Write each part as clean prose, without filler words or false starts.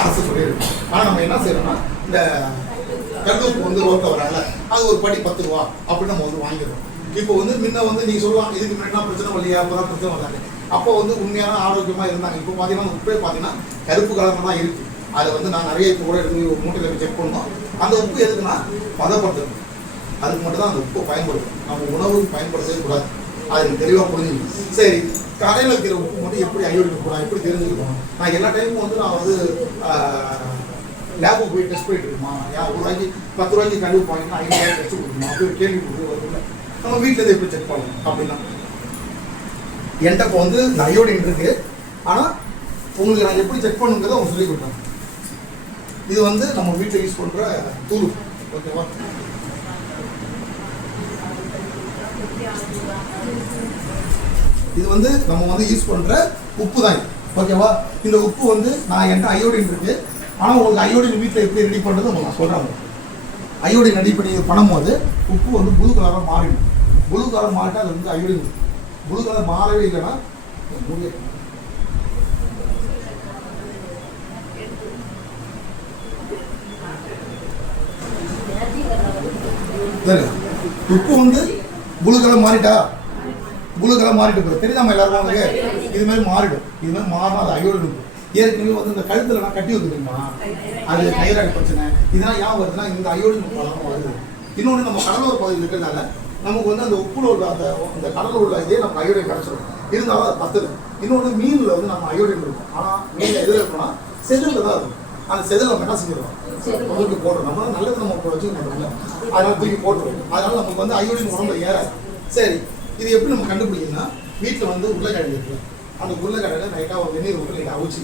அரசு சொல்லியிருக்கோம். ஆனால் நம்ம என்ன செய்யறோம்னா இந்த கல்லூப்பு வந்து ரோக்க வராங்க அது ஒரு படி 10 ரூபா அப்படின்னு நம்ம வந்து வாங்கிடுறோம். இப்போ வந்து முன்ன வந்து நீங்கள் சொல்லலாம் இதுக்கு முன்னாடி பிரச்சனை வரலையா அப்போதான் பிரச்சனை வந்தாங்க. அப்போ வந்து உண்மையான ஆரோக்கியமாக இருந்தாங்க. இப்போ பார்த்தீங்கன்னா உப்பே பார்த்தீங்கன்னா கருப்பு கலரில் தான் இருக்குது. அதை வந்து நான் நிறைய இப்போ கூட எடுத்து ஒரு மூட்டையில் செக் பண்ணோம். அந்த உப்பு எதுக்குன்னா பதப்படுத்தணும். அதுக்கு மட்டும் தான் அந்த உப்பு பயன்படுத்தணும். நம்ம உணவுக்கு பயன்படுத்தவே கூடாது. அது தெளிவாக புரிஞ்சுக்கணும். சரி, கடையில் வைக்கிற உப்பு மட்டும் எப்படி அயோடின் போகலாம் எப்படி தெரிஞ்சுக்கணும்? நான் எல்லா டைமும் வந்து நான் வந்து லேபுக்கு போய் டெஸ்ட் பண்ணிட்டு இருக்குமா ஒரு ரூபாய்க்கு 10 ரூபாய்க்கு கழிவு போனீங்கன்னா 5 ரூபாய்க்கு டெஸ்ட் கொடுக்குமா அப்படி ஒரு கேள்வி கொடுத்து வரும்ல. நம்ம வீட்டில் எப்படி செக் பண்ணணும் அப்படின்னா என்கிட்ட இப்போ வந்து இந்த அயோடின் இருக்கு. ஆனால் உங்களுக்கு நான் எப்படி செக் பண்ணுங்கிறத அவங்க சொல்லி கொடுத்தேன். இது வந்து நம்ம வீட்டில் யூஸ் பண்ணுற தூள். ஓகேவா? இது வந்து நம்ம வந்து யூஸ் பண்ணுற உப்பு தான். ஓகேவா? இந்த உப்பு வந்து நான் என்கிட்ட அயோடின் இருக்கு. ஆனால் உங்களுக்கு அயோடின் வீட்டில் எப்படி ரெடி பண்ணுறது உங்களுக்கு நான் சொல்கிறேன். அயோடின் ரெடி பண்ணி பண்ணும்போது உப்பு வந்து ப்ளூ கலராக மாறிடும். ப்ளூ கலர் மாறிட்டா அது வந்து அயோடின். ப்ளூ கலர் மாறவே இல்லைன்னா உப்பு வந்து ப்ளூ கலர் மாறிட்டா ப்ளூ கலர் மாறிட்டு போகுது. தெரியாமல் எல்லாருக்கும் உங்களுக்கு இது மாதிரி மாறிடும். இது மாதிரி மாறினா அது அயோடின் உப்பு. ஏற்கனவே வந்து இந்த கழுத்துல நான் கட்டி வைக்கிறோமா அது தைராய்டு பிரச்சனை இதெல்லாம் ஏன் வருதுன்னா இந்த அயோடின் உப்பு வருது. இன்னொன்று நம்ம கடலோர பகுதியில் இருக்கிறதுனால நமக்கு வந்து அந்த உப்புல உள்ள அந்த கடலில் உள்ள இதே நம்ம அயோடின் கிடச்சிடும். இருந்தாலும் அது பத்துது. இன்னொன்று மீனில் வந்து நம்ம அயோடின் இருக்கும். ஆனால் மீன் எதில் இருக்கணும்னா செதிலில் தான் இருக்கும். அந்த செதில் நம்ம என்ன செஞ்சிருவோம் தூக்கி போட்டுரும். நம்ம நல்லது நம்ம வச்சுக்க மாட்டோம்ல, அதனால தூக்கி போட்டுருவோம். அதனால நமக்கு வந்து அயோடின் உடம்புல ஏறாது. சரி, இது எப்படி நம்ம கண்டுபிடிக்கணும்னா வீட்டில் வந்து உருளைக்கிழங்கு இருக்குல்ல, அந்த உருளைக்கிழங்கு லைட்டாக ஒரு வெந்நீர் விட்டு லைட்டாக அவிச்சு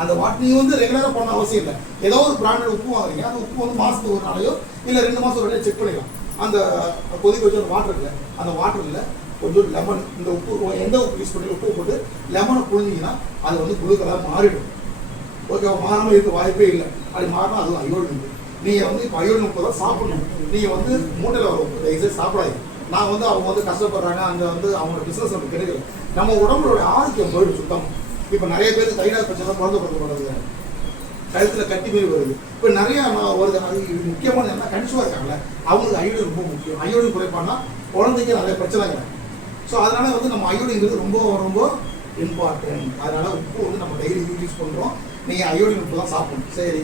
அந்த நீங்கள் வந்து ரெகுலராக போன அவசியம் இல்லை. ஏதோ ஒரு பிராண்டட் உப்பு வாங்குறீங்க. அந்த உப்பு வந்து மாதத்துக்கு ஒரு நாளையோ இல்லை 2 மாதம் ஒரு நாளையோ செக் பண்ணிக்கலாம். அந்த கொதிக்க வச்சு ஒரு வாட்டர் இல்லை, அந்த வாட்டரில் கொஞ்சம் லெமன், இந்த உப்பு எந்த உப்பு யூஸ் பண்ணி உப்பு போட்டு லெமனை புழிஞ்சிங்கன்னா அது வந்து ப்ளூ கலர் மாறிடும். ஓகே, மாறாமல் இருக்க வாய்ப்பே இல்லை. அப்படி மாறினா அதுவும் அயோடின். நீங்கள் வந்து இப்போ அயோடின் உப்பு தான் சாப்பிடணும். நீங்கள் வந்து மூட்டையில் வர உப்பு தயவுசெய்து சாப்பிடாது. நான் வந்து அவங்க வந்து கஷ்டப்படுறாங்க, அங்கே வந்து அவங்களோட பிஸ்னஸ் நமக்கு கிடைக்கல. நம்ம உடம்புடைய ஆரோக்கியம் போயிடும் சுத்தம். இப்போ நிறைய பேருக்கு தைராய்டு பிரச்சனை குழந்தை பிறக்கப்படுறது, கழுத்தில் கட்டி மாரி வருது. இப்போ நிறையா வருது. அது முக்கியமான என்ன கன்சியூவாக இருக்காங்களே அவங்களுக்கு அயோடின் ரொம்ப முக்கியம். அயோடின் குறைப்பான்னா குழந்தைக்கு நிறைய பிரச்சனைங்க. ஸோ அதனால வந்து நம்ம அயோடின்றது ரொம்ப ரொம்ப இம்பார்ட்டன்ட். அதனால உப்பு வந்து நம்ம டெய்லி யூஸ் பண்ணுறோம். நீங்கள் அயோடின் உப்பு தான் சாப்பிடணும். சரி.